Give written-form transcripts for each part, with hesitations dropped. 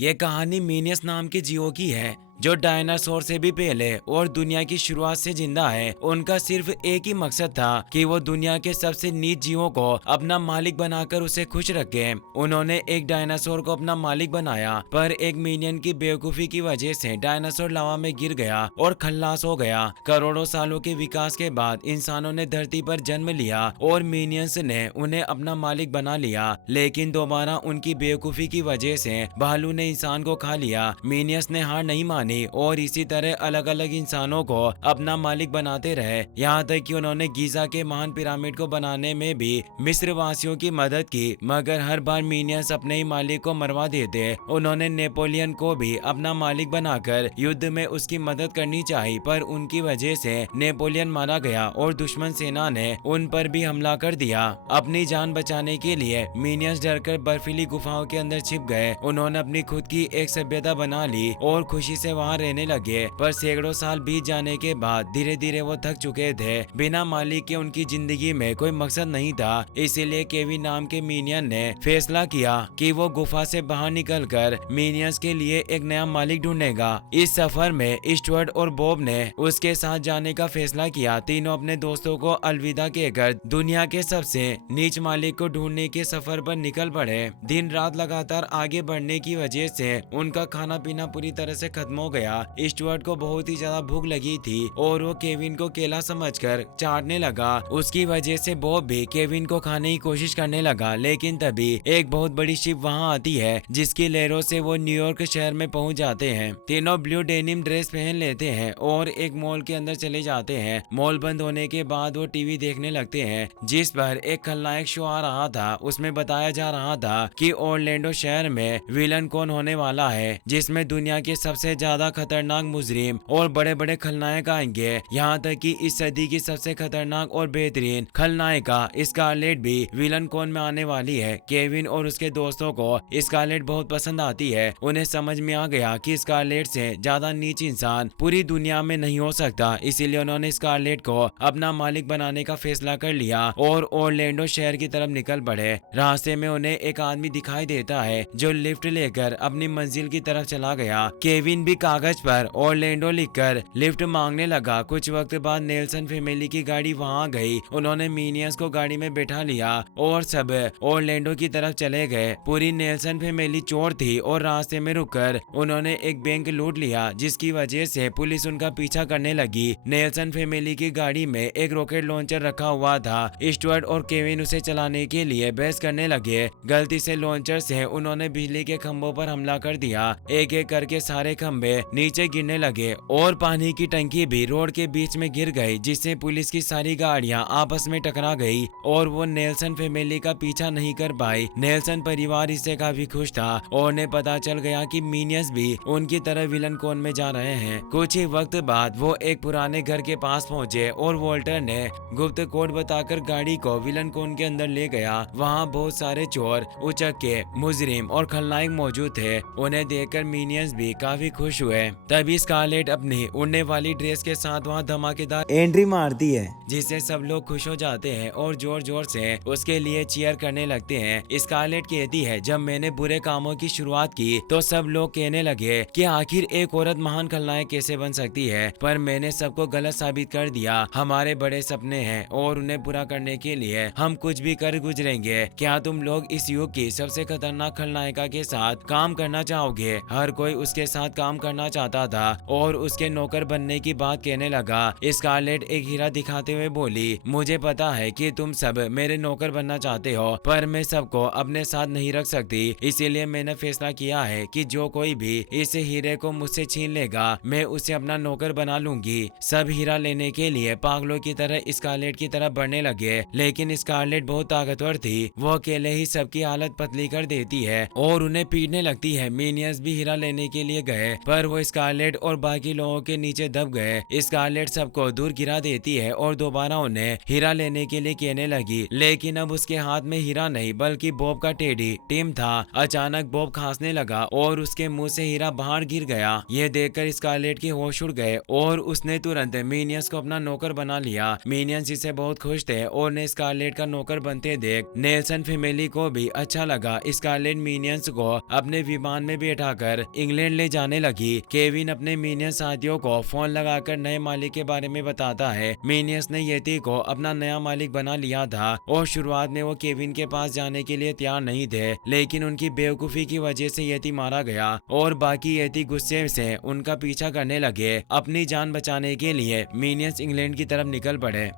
ये कहानी मीनियस नाम के जीवों की है जो डायनासोर से भी पहले और दुनिया की शुरुआत से जिंदा है। उनका सिर्फ एक ही मकसद था कि वो दुनिया के सबसे नीच जीवों को अपना मालिक बनाकर उसे खुश रखे। उन्होंने एक डायनासोर को अपना मालिक बनाया, पर एक मीनियन की बेवकूफी की वजह से डायनासोर लावा में गिर गया और खल्लास हो गया। करोड़ों सालों के विकास के बाद इंसानों ने धरती पर जन्म लिया और मीनियंस ने उन्हें अपना मालिक बना लिया, लेकिन दोबारा उनकी बेवकूफी की वजह से भालू ने इंसान को खा लिया। मीनियंस ने हार नहीं मानी और इसी तरह अलग अलग इंसानों को अपना मालिक बनाते रहे, यहाँ तक कि उन्होंने गीजा के महान पिरामिड को बनाने में भी मिस्र वासियों की मदद की, मगर हर बार मीनियंस अपने ही मालिक को मरवा देते। उन्होंने नेपोलियन को भी अपना मालिक बनाकर युद्ध में उसकी मदद करनी चाहिए, पर उनकी वजह से नेपोलियन मारा गया और दुश्मन सेना ने उन पर भी हमला कर दिया। अपनी जान बचाने के लिए मीनियंस डरकर बर्फीली गुफाओं के अंदर छिप गए। उन्होंने अपनी खुद की एक सभ्यता बना ली और खुशी से वहाँ रहने लगे, पर सैकड़ों साल बीत जाने के बाद धीरे धीरे वो थक चुके थे। बिना मालिक के उनकी जिंदगी में कोई मकसद नहीं था, इसीलिए केविन नाम के मीनियन ने फैसला किया कि वो गुफा से बाहर निकलकर मीनियंस के लिए एक नया मालिक ढूंढेगा। इस सफर में स्टुअर्ट और बॉब ने उसके साथ जाने का फैसला किया। तीनों अपने दोस्तों को अलविदा कहकर दुनिया के सबसे नीच मालिक को ढूंढने के सफर पर निकल पड़े। दिन रात लगातार आगे बढ़ने की वजह से उनका खाना पीना पूरी तरह से खत्म हो गया। स्टुअर्ट को बहुत ही ज्यादा भूख लगी थी और वो केविन को केला समझकर चाटने लगा। उसकी वजह से बॉब भी केविन को खाने की कोशिश करने लगा, लेकिन तभी एक बहुत बड़ी शिप वहां आती है जिसकी लहरों से वो न्यूयॉर्क शहर में पहुंच जाते हैं। तीनों ब्लू डेनिम ड्रेस पहन लेते हैं और एक मॉल के अंदर चले जाते हैं। मॉल बंद होने के बाद वो टीवी देखने लगते हैं जिस पर एक खलनायक शो आ रहा था। उसमें बताया जा रहा था कि ओरलैंडो शहर में विलन कौन होने वाला है, जिसमें दुनिया के सबसे ज्यादा खतरनाक मुजरिम और बड़े बड़े खलनायक आएंगे। यहाँ तक कि इस सदी की सबसे खतरनाक और बेहतरीन खलनायिका स्कारलेट भी विलन कौन में आने वाली है। केविन और उसके दोस्तों को स्कारलेट बहुत पसंद आती है। उन्हें समझ में आ गया कि स्कारलेट से ज्यादा नीच इंसान पूरी दुनिया में नहीं हो सकता, इसीलिए उन्होंने स्कारलेट को अपना मालिक बनाने का फैसला कर लिया और ओरलैंडो शहर की तरफ निकल पड़े। रास्ते में उन्हें एक आदमी दिखाई देता है जो लिफ्ट लेकर अपनी मंजिल की तरफ चला गया। केविन भी कागज पर ओरलैंडो लिखकर लिफ्ट मांगने लगा। कुछ वक्त बाद नेल्सन फैमिली की गाड़ी वहां गई। उन्होंने मीनियंस को गाड़ी में बैठा लिया और सब ओरलैंडो की तरफ चले गए। पूरी नेल्सन फैमिली चोर थी और रास्ते में रुककर उन्होंने एक बैंक लूट लिया, जिसकी वजह से पुलिस उनका पीछा करने लगी। नेल्सन फैमिली की गाड़ी में एक रॉकेट लॉन्चर रखा हुआ था। स्टुअर्ट और केविन उसे चलाने के लिए बहस करने लगे। गलती से लॉन्चर से उन्होंने बिजली के खंभों पर हमला कर दिया। एक एक करके सारे खंभे नीचे गिरने लगे और पानी की टंकी भी रोड के बीच में गिर गई, जिससे पुलिस की सारी गाड़ियां आपस में टकरा गई और वो नेल्सन फैमिली का पीछा नहीं कर पाई। नेल्सन परिवार इससे काफी खुश था और उन्हें पता चल गया कि मीनियंस भी उनकी तरह विलन कोन में जा रहे हैं। कुछ ही वक्त बाद वो एक पुराने घर के पास पहुंचे और वॉल्टर ने गुप्त कोड बताकर गाड़ी को विलन कोन के अंदर ले गया। वहाँ बहुत सारे चोर, उचक्के, मुजरिम और खलनायक मौजूद थे। उन्हें देखकर मीनियंस भी काफी खुश हुए। तभी स्कारलेट अपनी उड़ने वाली ड्रेस के साथ वहाँ धमाकेदार एंट्री मारती है, जिससे सब लोग खुश हो जाते हैं और जोर जोर से उसके लिए चीयर करने लगते हैं। स्कारलेट कहती है, जब मैंने बुरे कामों की शुरुआत की तो सब लोग कहने लगे कि आखिर एक औरत महान खलनायक कैसे बन सकती है, पर मैंने सबको गलत साबित कर दिया। हमारे बड़े सपने हैं और उन्हें पूरा करने के लिए हम कुछ भी कर गुजरेंगे। क्या तुम लोग इस युग की सबसे खतरनाक खलनायिका के साथ काम करना चाहोगे? हर कोई उसके साथ काम करना चाहता था और उसके नौकर बनने की बात कहने लगा। स्कारलेट एक हीरा दिखाते हुए बोली, मुझे पता है कि तुम सब मेरे नौकर बनना चाहते हो, पर मैं सबको अपने साथ नहीं रख सकती। इसीलिए मैंने फैसला किया है कि जो कोई भी इस हीरे को मुझसे छीन लेगा, मैं उसे अपना नौकर बना लूंगी। सब हीरा लेने के लिए पागलों की तरह स्कारलेट की तरफ बढ़ने लगे, लेकिन स्कारलेट बहुत ताकतवर थी। वो अकेले ही सबकी हालत पतली कर देती है और उन्हें पीटने लगती है। मीनियंस भी हीरा लेने के लिए गए, पर पर वो स्कारलेट और बाकी लोगों के नीचे दब गए। स्कारलेट सबको दूर गिरा देती है और दोबारा उन्हें हीरा लेने के लिए कहने लगी, लेकिन अब उसके हाथ में हीरा नहीं बल्कि बॉब का टेडी टिम था। अचानक बॉब खांसने लगा और उसके मुंह से हीरा बाहर गिर गया। यह देखकर स्कारलेट के होश उड़ गए और उसने तुरंत मिनियंस को अपना नौकर बना लिया। मिनियंस इससे बहुत खुश थे और ने स्कारलेट का नौकर बनते देख नेल्सन फैमिली को भी अच्छा लगा। स्कारलेट मिनियंस को अपने विमान में बैठाकर इंग्लैंड ले जाने लगी। केविन अपने मिनियंस साथियों को फोन लगाकर नए मालिक के बारे में बताता है। मिनियंस ने येती को अपना नया मालिक बना लिया था और शुरुआत में वो केविन के पास जाने के लिए तैयार नहीं थे, लेकिन उनकी बेवकूफी की वजह से येती मारा गया और बाकी येती गुस्से से उनका पीछा करने लगे। अपनी जान बचाने के लिए मिनियंस इंग्लैंड की तरफ निकल पड़े।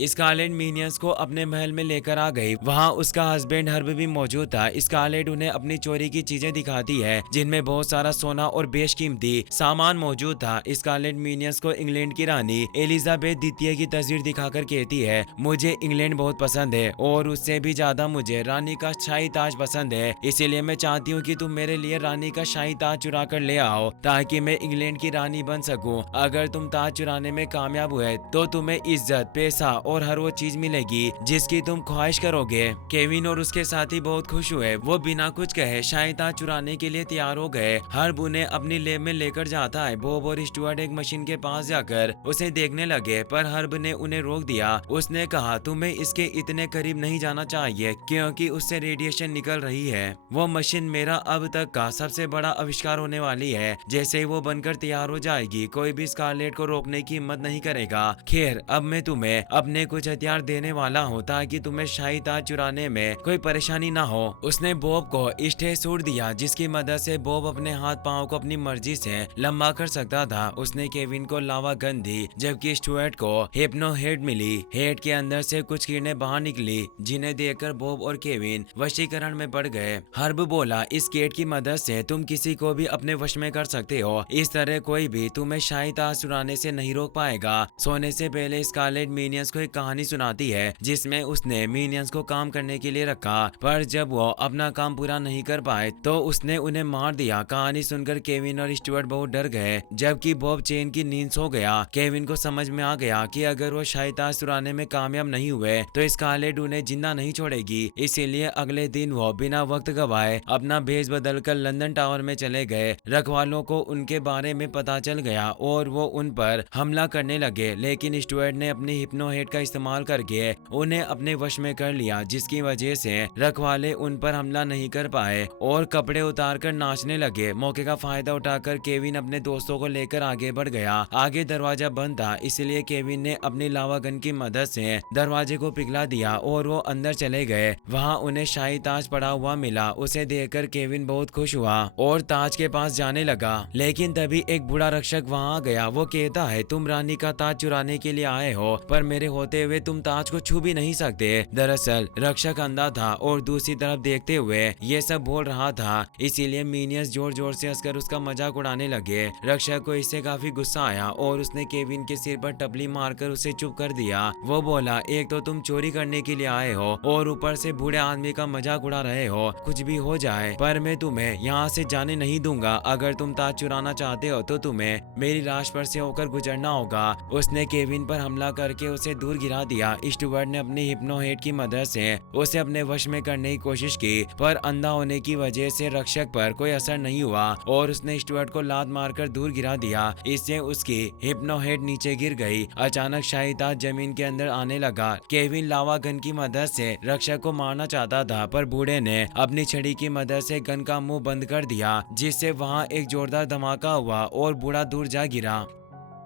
स्कारलेट मिनियंस को अपने महल में लेकर आ गई। वहाँ उसका हस्बैंड हर्ब भी मौजूद था। स्कारलेट उन्हें अपनी चोरी की चीजें दिखाती है जिनमें बहुत सारा सोना और बेशकीमती सामान मौजूद था। स्कारलेट मिनियंस को इंग्लैंड की रानी एलिजाबेथ द्वितीय की तस्वीर दिखाकर कहती है, मुझे इंग्लैंड बहुत पसंद है और उससे भी ज्यादा मुझे रानी का शाही ताज पसंद है। इसीलिए मैं चाहती हूँ कि तुम मेरे लिए रानी का शाही ताज चुरा कर ले आओ ताकि मैं इंग्लैंड की रानी बन सकूँ। अगर तुम ताज चुराने में कामयाब हुए तो तुम्हें इज्जत, पैसा और हर वो चीज मिलेगी जिसकी तुम ख्वाहिश करोगे। केविन और उसके साथी बहुत खुश हुए। वो बिना कुछ कहे शाही ताज चुराने के लिए तैयार हो गए। हर्ब उन्हें अपनी लैब में लेकर जाता है। बॉब और स्टुअर्ट एक मशीन के पास जाकर उसे देखने लगे, पर हर्ब ने उन्हें रोक दिया। उसने कहा, तुम्हें इसके इतने करीब नहीं जाना चाहिए क्योंकि उससे रेडिएशन निकल रही है। वो मशीन मेरा अब तक का सबसे बड़ा आविष्कार होने वाली है। जैसे ही वो बनकर तैयार हो जाएगी कोई भी स्कारलेट को रोकने की हिम्मत नहीं करेगा। खैर, अब मैं तुम्हें अपने कुछ हथियार देने वाला हूँ ताकि तुम्हें शाही ताज चुराने में कोई परेशानी ना हो। उसने बॉब को स्टे सूट दिया जिसकी मदद से बॉब अपने हाथ पाँव को अपनी मर्जी से लंबा कर सकता था। उसने केविन को लावा गन दी जबकि स्टुअर्ट को हिप्नो हेड मिली। हेड के अंदर से कुछ किरणें बाहर निकली जिन्हें देखकर बॉब और केविन वशीकरण में पड़ गए। हर्ब बोला, इस गेट की मदद से तुम किसी को भी अपने वश में कर सकते हो। इस तरह कोई भी तुम्हें शाही ताज चुराने से नहीं रोक पाएगा। सोने से पहले स्कारलेट मिनियंस को एक कहानी सुनाती है जिसमें उसने मिनियंस को काम करने के लिए रखा, पर जब वो अपना काम पूरा नहीं कर पाए तो उसने उन्हें मार दिया। कहानी सुनकर केविन और स्टुअर्ट बहुत डर गए जबकि बॉब चैन की नींद सो गया। केविन को समझ में आ गया कि अगर वो शाही ताज चुराने में कामयाब नहीं हुए तो स्कारलेट उन्हें जिंदा नहीं छोड़ेगी। इसीलिए अगले दिन वो बिना वक्त गवाए अपना भेष बदलकर लंदन टावर में चले गए। रखवालों को उनके बारे में पता चल गया और वो उन पर हमला करने लगे, लेकिन स्टुअर्ट ने अपनी हिप्नो हेड का इस्तेमाल करके उन्हें अपने वश में कर लिया जिसकी वजह से रखवाले उन पर हमला नहीं कर पाए और कपड़े उतारकर नाचने लगे। मौके का फायदा उठाकर केविन अपने दोस्तों को लेकर आगे बढ़ गया। आगे दरवाजा बंद था इसलिए केविन ने अपनी लावा गन की मदद से दरवाजे को पिघला दिया और वो अंदर चले गए। वहाँ उन्हें शाही ताज पड़ा हुआ मिला। उसे देखकर केविन बहुत खुश हुआ और ताज के पास जाने लगा, लेकिन तभी एक बूढ़ा रक्षक वहाँ आ गया। वो कहता है, तुम रानी का ताज चुराने के लिए आए हो पर मेरे होते हुए तुम ताज को छू भी नहीं सकते। दरअसल रक्षक अंधा था और दूसरी तरफ देखते हुए ये सब बोल रहा था, इसीलिए मिनियंस जोर जोर से हंसकर उसका मजाक उड़ाने लगे। रक्षक को इससे काफी गुस्सा आया और उसने केविन के सिर पर टपली मारकर उसे चुप कर दिया। वो बोला, एक तो तुम चोरी करने के लिए आए हो और ऊपर से बूढ़े आदमी का मजाक उड़ा रहे हो। कुछ भी हो जाए पर मैं तुम्हें यहाँ से जाने नहीं दूंगा। अगर तुम ताज चुराना चाहते हो तो तुम्हें मेरी लाश पर से होकर गुजरना होगा। उसने केविन पर हमला करके उसे दूर गिरा दिया। स्टुअर्ट ने अपनी हिप्नो हेड की मदद से उसे अपने वश में करने की कोशिश की, पर अंधा होने की वजह से रक्षक पर कोई असर नहीं हुआ और उसने स्टुअर्ट को लात मारकर दूर गिरा दिया। इससे उसकी हिप्नो हेड नीचे गिर गई। अचानक शाही ताज जमीन के अंदर आने लगा। केविन लावा गन की मदद से रक्षक को मारना चाहता था पर बूढ़े ने अपनी छड़ी की मदद से गन का मुंह बंद कर दिया जिससे वहां एक जोरदार धमाका हुआ और बूढ़ा दूर जा गिरा।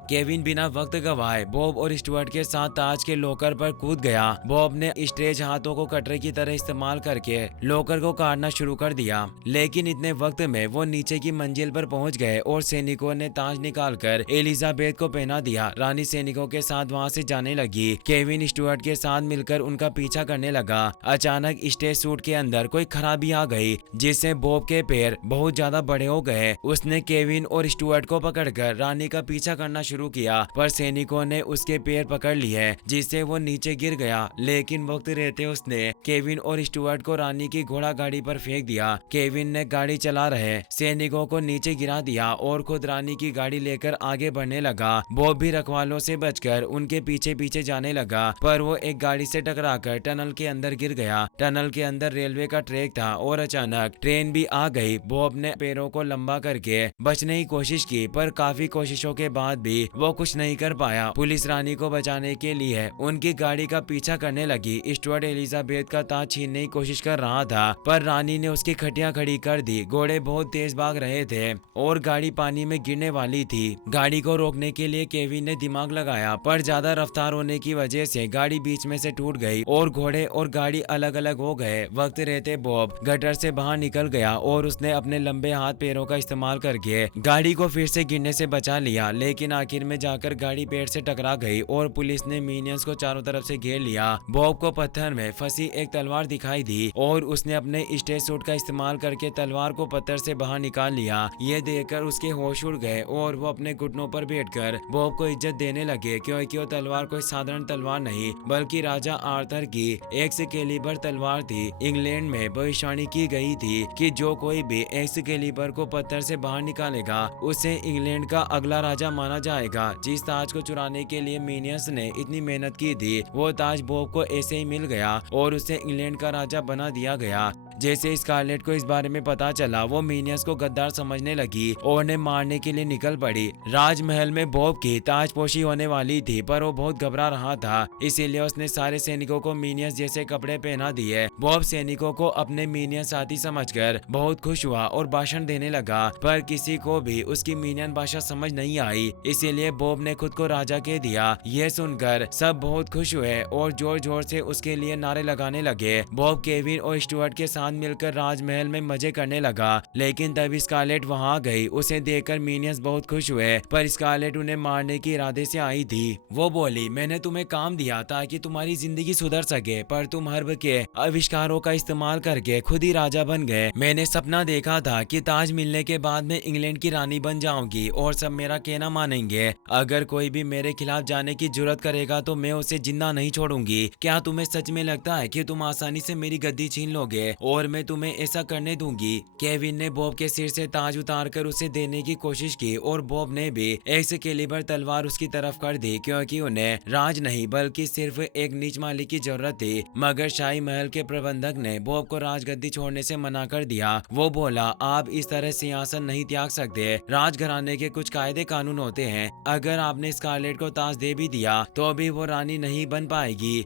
केविन बिना वक्त गवाए बॉब और स्टुअर्ट के साथ ताज के लॉकर पर कूद गया। बॉब ने स्ट्रेच हाथों को कटर की तरह इस्तेमाल करके लॉकर को काटना शुरू कर दिया, लेकिन इतने वक्त में वो नीचे की मंजिल पर पहुंच गए और सैनिकों ने ताज निकालकर एलिजाबेथ को पहना दिया। रानी सैनिकों के साथ वहां से जाने लगी। केविन स्टुअर्ट के साथ मिलकर उनका पीछा करने लगा। अचानक स्टेज सूट के अंदर कोई खराबी आ गई जिससे बॉब के पैर बहुत ज्यादा बड़े हो गए। उसने केविन और स्टुअर्ट को पकड़कर रानी का पीछा करना शुरू किया पर सैनिकों ने उसके पैर पकड़ लिए जिससे वो नीचे गिर गया। लेकिन वक्त रहते उसने केविन और स्टुअर्ट को रानी की घोड़ा गाड़ी पर फेंक दिया। केविन ने गाड़ी चला रहे सैनिकों को नीचे गिरा दिया और खुद रानी की गाड़ी लेकर आगे बढ़ने लगा। बॉब भी रखवालों से बचकर उनके पीछे पीछे जाने लगा पर वो एक गाड़ी से टकराकर टनल के अंदर गिर गया। टनल के अंदर रेलवे का ट्रैक था और अचानक ट्रेन भी आ गई। बॉब ने पैरों को लंबा करके बचने की कोशिश की पर काफी कोशिशों के बाद भी वो कुछ नहीं कर पाया। पुलिस रानी को बचाने के लिए उनकी गाड़ी का पीछा करने लगी। स्टुअर्ट एलिजाबेथ का ताज छीनने की कोशिश कर रहा था पर रानी ने उसकी खटिया खड़ी कर दी। घोड़े बहुत तेज भाग रहे थे और गाड़ी पानी में गिरने वाली थी। गाड़ी को रोकने के लिए केविन ने दिमाग लगाया पर ज्यादा रफ्तार होने की वजह से गाड़ी बीच में से टूट गई और घोड़े और गाड़ी अलग अलग हो गए। वक्त रहते बॉब गटर से बाहर निकल गया और उसने अपने लंबे हाथ पैरों का इस्तेमाल करके गाड़ी को फिर से गिरने से बचा लिया। लेकिन आखिर में जाकर गाड़ी पेड़ से टकरा गई और पुलिस ने मिनियंस को चारों तरफ से घेर लिया। बॉब को पत्थर में फंसी एक तलवार दिखाई दी और उसने अपने स्टेज सूट का इस्तेमाल करके तलवार को पत्थर से बाहर निकाल लिया। ये देखकर उसके होश उड़ गए और वो अपने घुटनों पर बैठकर बॉब को इज्जत देने लगे क्योंकि वो तलवार कोई साधारण तलवार नहीं बल्कि राजा आर्थर की एक्सकेलिबर तलवार थी। इंग्लैंड में भविष्यवाणी की गई थी कि जो कोई भी एक्सकेलिबर को पत्थर से बाहर निकालेगा उसे इंग्लैंड का अगला राजा माना जाएगा। जिस ताज को चुराने के लिए मिनियंस ने इतनी मेहनत की थी वो ताज बॉब को ऐसे ही मिल गया और उसे इंग्लैंड का राजा बना दिया गया। जैसे स्कारलेट को इस बारे में पता चला वो मिनियंस को गद्दार समझने लगी और उन्हें मारने के लिए निकल पड़ी। राजमहल में बॉब की ताजपोशी होने वाली थी पर वो बहुत घबरा रहा था इसीलिए उसने सारे सैनिकों को मिनियंस जैसे कपड़े पहना दिए। बॉब सैनिकों को अपने मिनियन साथी समझकर बहुत खुश हुआ और भाषण देने लगा पर किसी को भी उसकी मिनियन भाषा समझ नहीं आई इसीलिए बॉब ने खुद को राजा कह दिया। यह सुनकर सब बहुत खुश हुए और जोर जोर से उसके लिए नारे लगाने लगे। बॉब केविन और स्टुअर्ट के साथ मिलकर राजमहल में मजे करने लगा लेकिन तब स्कारलेट वहां गई। उसे देखकर मिनियंस बहुत खुश हुए पर स्कारलेट उन्हें मारने के इरादे से आई थी। वो बोली मैंने तुम्हें काम दिया ताकि तुम्हारी जिंदगी सुधर सके पर तुम हर्ब के आविष्कारों का इस्तेमाल करके खुद ही राजा बन गए। मैंने सपना देखा था कि ताज मिलने के बाद मैं इंग्लैंड की रानी बन जाऊंगी और सब मेरा कहना मानेंगे। अगर कोई भी मेरे खिलाफ जाने की जुर्रत करेगा तो मैं उसे जिंदा नहीं छोड़ूंगी। क्या तुम्हें सच में लगता है कि तुम आसानी से मेरी गद्दी छीन लोगे और मैं तुम्हें ऐसा करने दूंगी? केविन ने बॉब के सिर से ताज उतारकर उसे देने की कोशिश की और बॉब ने भी एक्सकेलिबर तलवार उसकी तरफ कर दी क्योंकि उन्हें राज नहीं बल्कि सिर्फ एक नीच मालिक की जरूरत थी। मगर शाही महल के प्रबंधक ने बॉब को राजगद्दी छोड़ने से मना कर दिया। वो बोला आप इस तरह सिंहासन नहीं त्याग सकते। राजघराने के कुछ कायदे कानून होते हैं। अगर आपने स्कारलेट को ताज दे भी दिया तो भी वो रानी नहीं बन पाएगी।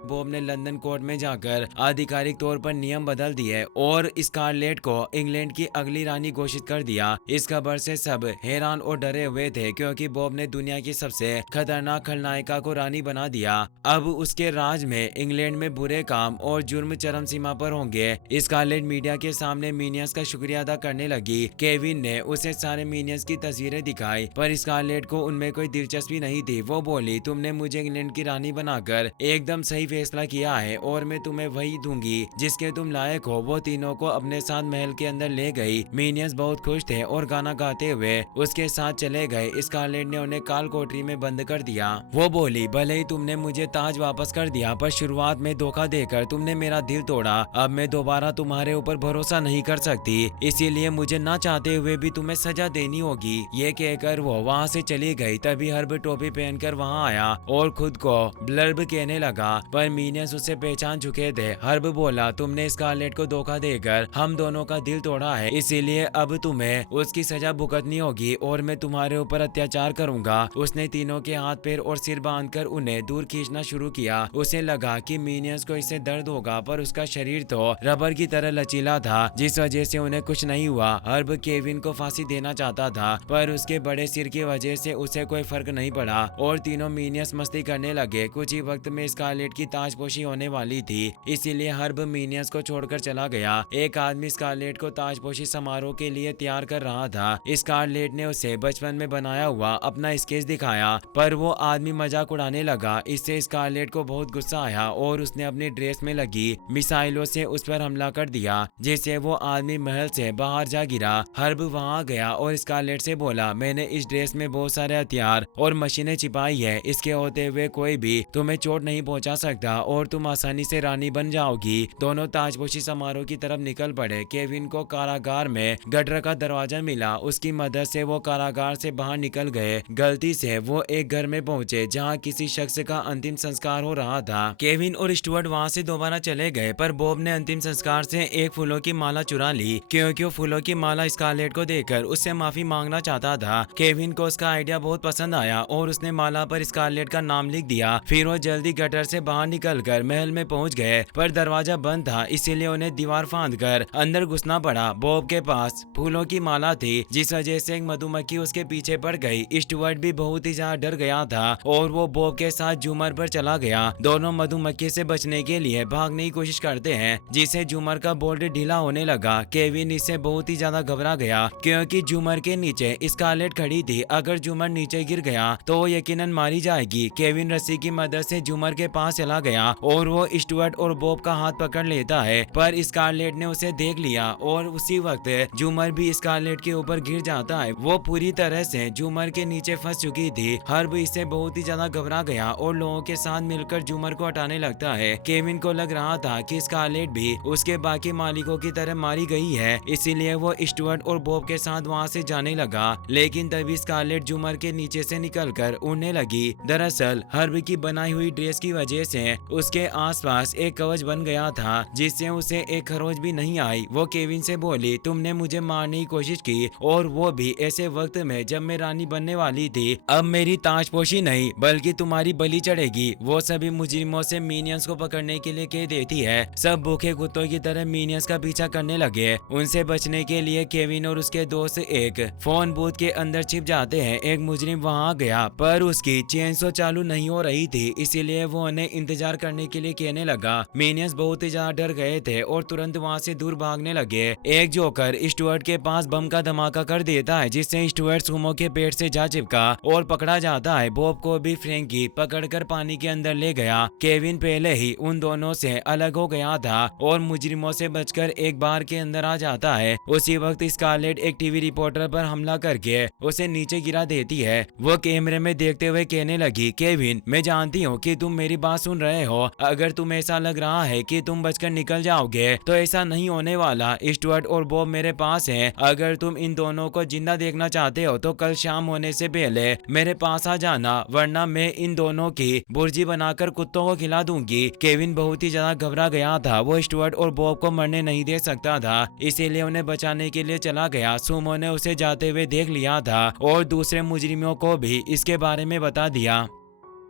बॉब ने लंदन कोर्ट में जाकर आधिकारिक तौर पर नियम बदल दिए और स्कारलेट को इंग्लैंड की अगली रानी घोषित कर दिया। इस खबर से सब हैरान और डरे हुए थे क्योंकि बॉब ने दुनिया की सबसे खतरनाक खलनायिका को रानी बना दिया। अब उसके राज में इंग्लैंड में बुरे काम और जुर्म चरम सीमा पर होंगे। स्कारलेट मीडिया के सामने मिनियंस का शुक्रिया अदा करने लगी। केविन ने उसे सारे मिनियंस की तस्वीरें दिखाई पर स्कारलेट को उनमें कोई दिलचस्पी नहीं थी। वो बोली तुमने मुझे इंग्लैंड की रानी बनाकर एकदम सही फैसला किया है और मैं तुम्हें वही दूंगी जिसके तुम लायक हो। वो तीनों को अपने साथ महल के अंदर ले गई। मिनियंस बहुत खुश थे और गाना गाते हुए उसके साथ चले गए। स्कारलेट ने उन्हें काल कोठरी में बंद कर दिया। वो बोली भले ही तुमने मुझे ताज वापस कर दिया पर शुरुआत में धोखा देकर तुमने मेरा दिल तोड़ा। अब मैं दोबारा तुम्हारे ऊपर भरोसा नहीं कर सकती इसीलिए मुझे ना चाहते हुए भी तुम्हें सजा देनी होगी। ये कहकर वो वहाँ से चली गई। तभी हर्ब टोपी पहनकर वहाँ आया और खुद को ब्लर्ब कहने लगा पर मिनियंस उसे पहचान चुके थे। हर्ब बोला तुमने स्कारलेट को धोखा देकर हम दोनों का दिल तोड़ा है इसीलिए अब तुम्हें उसकी सजा भुगतनी होगी और मैं तुम्हारे ऊपर अत्याचार करूंगा। उसने तीनों के हाथ पैर और सिर बांधकर उन्हें दूर खींचना शुरू किया। उसे लगा कि मिनियंस को इससे दर्द होगा पर उसका शरीर तो रबर की तरह लचीला था जिस वजह से उन्हें कुछ नहीं हुआ। हर्ब केविन को फांसी देना चाहता था पर उसके बड़े सिर की वजह से उसे कोई फर्क नहीं पड़ा और तीनों मिनियंस मस्ती करने लगे। कुछ ही वक्त में स्कारलेट की ताजपोशी होने वाली थी, इसीलिए हर्ब मिनियंस को छोड़कर चला गया। एक आदमी स्कारलेट को ताजपोशी समारोह के लिए तैयार कर रहा था। स्कारलेट ने उसे बचपन में बनाया हुआ अपना स्केच दिखाया, पर वो आदमी मजाक उड़ाने लगा। इससे स्कारलेट को बहुत गुस्सा आया और उसने अपनी ड्रेस में लगी मिसाइलों से उस पर हमला कर दिया, जिससे वो आदमी महल से बाहर जा गिरा। हर्ब वहां गया और स्कारलेट से बोला, मैंने इस ड्रेस में बहुत सारे हथियार और मशीनें छिपाई है, इसके होते हुए कोई भी तुम्हें चोट नहीं पहुंचा सकता और तुम आसानी से रानी बन जाओगी। दोनों ताजपोशी समारोह की तरफ निकल पड़े। केविन को कारागार में गटर का दरवाजा मिला, उसकी मदद से वो कारागार से बाहर निकल गए। गलती से वो एक घर में पहुंचे जहां किसी शख्स का अंतिम संस्कार हो रहा था। केविन और स्टुअर्ट वहां से दोबारा चले गए, पर बॉब ने अंतिम संस्कार से एक फूलों की माला चुरा ली, क्योंकि वो फूलों की माला स्कारलेट को देकर उससे माफी मांगना चाहता था। केविन को उसका आइडिया बहुत पसंद आया और उसने माला पर स्कारलेट का नाम लिख दिया। फिर वो जल्दी गटर से बाहर निकलकर महल में पहुंच गए, पर दरवाजा बंद था, इसीलिए उन्हें दीवार फांदकर अंदर घुसना पड़ा। बॉब के पास फूलों की माला थी, जिस वजह से एक मधुमक्खी उसके पीछे पड़ गई। स्टुअर्ट भी बहुत ही ज्यादा डर गया था और वो बॉब के साथ झूमर पर चला गया। दोनों मधुमक्खी से बचने के लिए भागने की कोशिश करते हैं, जिससे झूमर का बोल्ट ढीला होने लगा। केविन इससे बहुत ही ज्यादा घबरा गया, क्योंकि झूमर के नीचे स्कारलेट खड़ी थी। अगर झूमर नीचे गिर गया तो वो यकीनन मारी जाएगी। केविन रस्सी की मदद से झूमर के पास चला गया और वो स्टुअर्ट और बॉब का हाथ पकड़ लेता है, पर स्कारलेट ने उसे देख लिया और उसी वक्त झूमर भी स्कारलेट के ऊपर गिर जाता है। वो पूरी तरह से झूमर के नीचे फंस चुकी थी। हर्ब इससे बहुत ही ज्यादा घबरा गया और लोगों के साथ मिलकर झूमर को हटाने लगता है। केविन को लग रहा था कि स्कारलेट भी उसके बाकी मालिकों की तरह मारी गई है, इसीलिए वो स्टुअर्ट और बॉब के साथ वहां से जाने लगा। लेकिन तभी स्कारलेट झूमर के नीचे से निकलकर उड़ने लगी। दरअसल हर्ब की बनाई हुई ड्रेस की वजह से उसके आसपास एक कवच बन गया था, जिससे उसे एक खरोच भी नहीं आई। वो केविन से बोली, तुमने मुझे मारने की कोशिश की और वो भी ऐसे वक्त में जब मैं रानी बनने वाली थी। अब मेरी ताजपोशी नहीं बल्कि तुम्हारी बलि चढ़ेगी। वो सभी मुजरिमों से मिनियंस को पकड़ने के लिए कह देती है। सब भूखे कुत्तों की तरह मिनियंस का पीछा करने लगे। उनसे बचने के लिए केविन और उसके दोस्त एक फोन बूथ के अंदर छिप जाते हैं। एक मुजरिम वहां गया, पर उसकी चेनसो चालू नहीं हो रही थी, इसीलिए वो उन्हें इंतजार करने के लिए कहने लगा। मिनियंस बहुत ही ज्यादा डर गए थे और तुरंत वहां से दूर भागने लगे। एक जोकर स्टुअर्ट के पास बम का धमाका कर देता है, जिससे स्टुअर्ट सुमो के पेट से जा चिपका और पकड़ा जाता है। बॉब को भी फ्रैंकी पकड़कर पानी के अंदर ले गया। केविन पहले ही उन दोनों से अलग हो गया था और मुजरिमों से बचकर एक बार के अंदर आ जाता है। उसी वक्त स्कारलेट एक टीवी रिपोर्टर पर हमला करके उसे नीचे गिरा देती है। वो कैमरे में देखते हुए कहने लगी, केविन, मैं जानती हूँ कि तुम मेरी बात सुन रहे हो। अगर तुम्हें ऐसा लग रहा है कि तुम बचकर निकल जाओगे तो ऐसा नहीं होने वाला। स्टुअर्ट और बॉब मेरे पास हैं। अगर तुम इन दोनों को जिंदा देखना चाहते हो तो कल शाम होने से पहले मेरे पास आ जाना, वरना मैं इन दोनों की बुर्जी बनाकर कुत्तों को खिला दूंगी। केविन बहुत ही ज्यादा घबरा गया था। वो स्टुअर्ट और बॉब को मरने नहीं दे सकता था, इसीलिए उन्हें बचाने के लिए चला गया। सुमो ने उसे जाते हुए देख लिया था और दूसरे मुजरिमों को भी इसके बारे में बता दिया।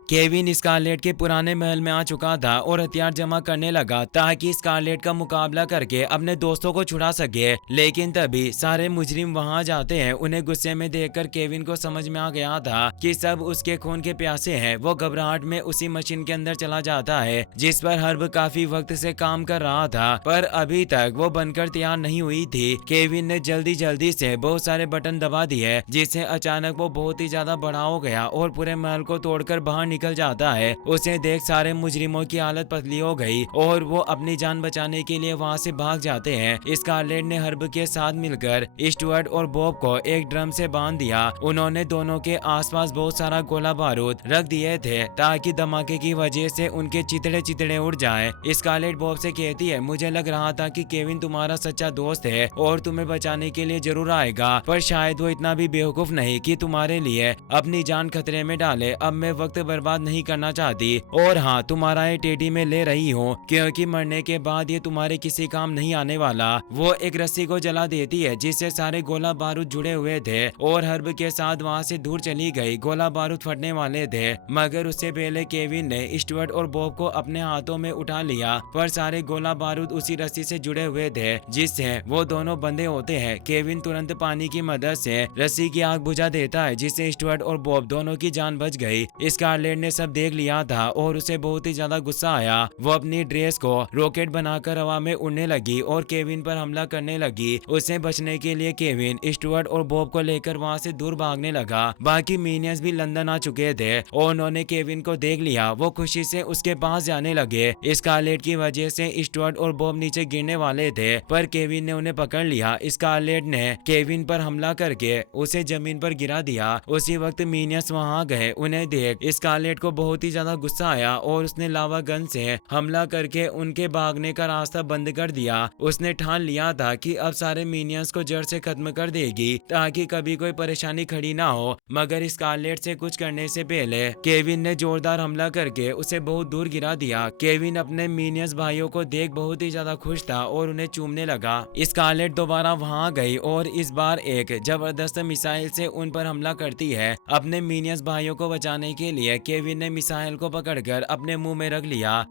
केविन स्कारलेट के पुराने महल में आ चुका था और हथियार जमा करने लगा ताकि स्कारलेट का मुकाबला करके अपने दोस्तों को छुड़ा सके। लेकिन तभी सारे मुजरिम वहां जाते हैं। उन्हें गुस्से में देखकर केविन को समझ में आ गया था कि सब उसके खून के प्यासे हैं। वो घबराहट में उसी मशीन के अंदर चला जाता है जिस पर हर्ब काफी वक्त से काम कर रहा था, पर अभी तक वो बनकर तैयार नहीं हुई थी। केविन ने जल्दी जल्दी से बहुत सारे बटन दबा दिए, जिससे अचानक वो बहुत ही ज्यादा बड़ा हो गया और पूरे महल को तोड़कर बाहर निकल जाता है। उसे देख सारे मुजरिमों की हालत पतली हो गई और वो अपनी जान बचाने के लिए वहां से भाग जाते हैं। स्कारलेट ने हर्ब के साथ मिलकर स्टुअर्ट और बॉब को एक ड्रम से बांध दिया। उन्होंने दोनों के आसपास बहुत सारा गोला बारूद रख दिए थे ताकि धमाके की वजह से उनके चितड़े चितड़े उड़ जाए। स्कारलेट बॉब से कहती है, मुझे लग रहा था कि केविन तुम्हारा सच्चा दोस्त है और तुम्हें बचाने के लिए जरूर आएगा, पर शायद वो इतना भी बेवकूफ नहीं कि तुम्हारे लिए अपनी जान खतरे में डाले। अब मैं वक्त बर्बाद नहीं करना चाहती और हाँ, तुम्हारा ये टेडी में ले रही हूँ क्योंकि मरने के बाद ये तुम्हारे किसी काम नहीं आने वाला। वो एक रस्सी को जला देती है जिससे सारे गोला बारूद जुड़े हुए थे और हर्ब के साथ वहाँ से दूर चली गई। गोला बारूद फटने वाले थे, मगर उससे पहले केविन ने स्टुअर्ट और बॉब को अपने हाथों में उठा लिया, पर सारे गोला बारूद उसी रस्सी से जुड़े हुए थे जिससे वो दोनों बंधे होते हैं। केविन तुरंत पानी की मदद से रस्सी की आग बुझा देता है जिससे स्टुअर्ट और बॉब दोनों की जान बच गई। स्कारलेट स्कारलेट ने सब देख लिया था और उसे बहुत ही ज्यादा गुस्सा आया। वो अपनी ड्रेस को रॉकेट बनाकर हवा में उड़ने लगी और केविन पर हमला करने लगी। उसे बचने के लिए केविन स्टुअर्ट और बॉब को लेकर वहां से दूर भागने लगा। बाकी मिनियंस भी लंदन आ चुके थे और उन्होंने केविन को देख लिया। वो खुशी से उसके पास जाने लगे। स्कारलेट की वजह से स्टुअर्ट और बॉब नीचे गिरने वाले थे, पर केविन ने उन्हें पकड़ लिया। स्कारलेट ने केविन पर हमला करके उसे जमीन पर गिरा दिया। उसी वक्त मिनियंस वहां गए। उन्हें देख स्कारलेट को बहुत ही ज्यादा गुस्सा आया और उसने लावा गन से हमला करके उनके भागने का रास्ता बंद कर दिया। उसने ठान लिया था कि अब सारे मिनियंस को जड़ से खत्म कर देगी ताकि कभी कोई परेशानी खड़ी ना हो। मगर स्कारलेट से कुछ करने से पहले केविन ने जोरदार हमला करके उसे बहुत दूर गिरा दिया। केविन अपने मिनियंस भाइयों को देख बहुत ही ज्यादा खुश था और उन्हें चूमने लगा। स्कारलेट दोबारा वहां गई और इस बार एक जबरदस्त मिसाइल से उन पर हमला करती है। अपने मिनियंस भाइयों को बचाने के लिए केविन ने मिसाइल को पकड़कर अपने मुंह में रख लिया।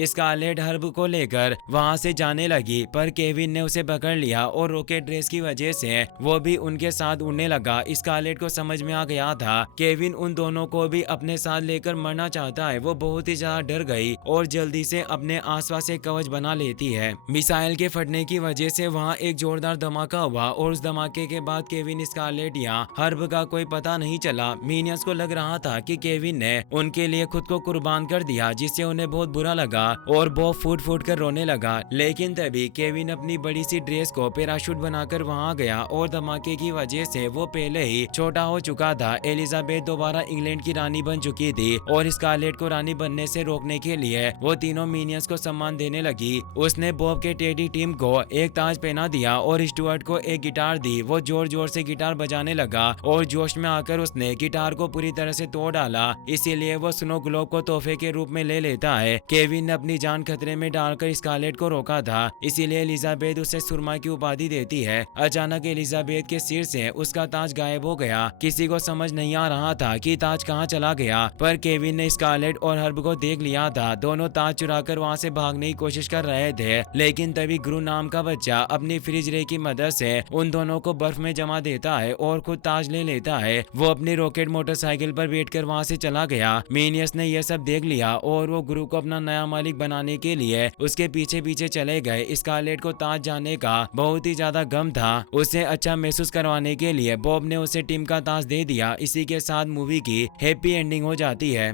स्कारलेट हर्ब को लेकर वहां से जाने लगी, पर केविन ने उसे पकड़ लिया और रॉकेट रेस की वजह से वो भी उनके साथ उड़ने लगा। स्कारलेट को समझ में आ गया था केविन उन दोनों को भी अपने साथ लेकर मरना चाहता है। वो बहुत ही ज्यादा डर गई और जल्दी से अपने आसपास एक कवच बना लेती है। मिसाइल के फटने की वजह से वहाँ एक जोरदार धमाका हुआ और उस धमाके के बाद केविन, स्कारलेट या हर्ब का कोई पता नहीं चला। मिनियंस को लग रहा था कि केविन ने उनके लिए खुद को कुर्बान कर दिया, जिससे उन्हें बहुत बुरा लगा और बॉब फूट फूट कर रोने लगा। लेकिन तभी केविन अपनी बड़ी सी ड्रेस को पैराशूट बनाकर वहां गया और धमाके की वजह से वो पहले ही छोटा हो चुका था। एलिजाबेथ दोबारा इंग्लैंड की रानी बन चुकी थी और स्कारलेट को रानी बनने से रोकने के लिए वो तीनों मिनियंस को सम्मान देने लगी। उसने बॉब के टेडी टीम को एक ताज पहना दिया और स्टुअर्ट को एक गिटार दी। वो जोर जोर से गिटार बजाने लगा और जोश में आकर उसने गिटार को पूरी तरह से तोड़ डाला। इसीलिए वो स्नो ग्लोब को तोहफे के रूप में ले लेता है। केविन ने अपनी जान खतरे में डालकर स्कारलेट को रोका था, इसीलिए एलिजाबेथ उसे सुरमा की उपाधि देती है। अचानक एलिजाबेथ के सिर से उसका ताज गायब हो गया। किसी को समझ नहीं आ रहा था कि ताज कहां चला गया, पर केविन ने स्कारलेट और हर्ब को देख लिया था। दोनों ताज चुराकर वहां से भागने की कोशिश कर रहे थे, लेकिन तभी ग्रू नाम का बच्चा अपनी फ्रिज रे की मदद से उन दोनों को बर्फ में जमा देता है और खुद ताज ले लेता है। वो अपनी रॉकेट मोटरसाइकिल पर बैठकर वहां से चला गया। मिनियंस ने यह सब देख लिया और वो ग्रू को अपना नया मालिक बनाने के लिए उसके पीछे पीछे चले गए। स्कारलेट को ताज जाने का बहुत ही ज्यादा गम था। उसे अच्छा महसूस करवाने के लिए बॉब ने उसे टीम का ताज दे दिया। इसी के साथ मूवी की हैप्पी एंडिंग हो जाती है।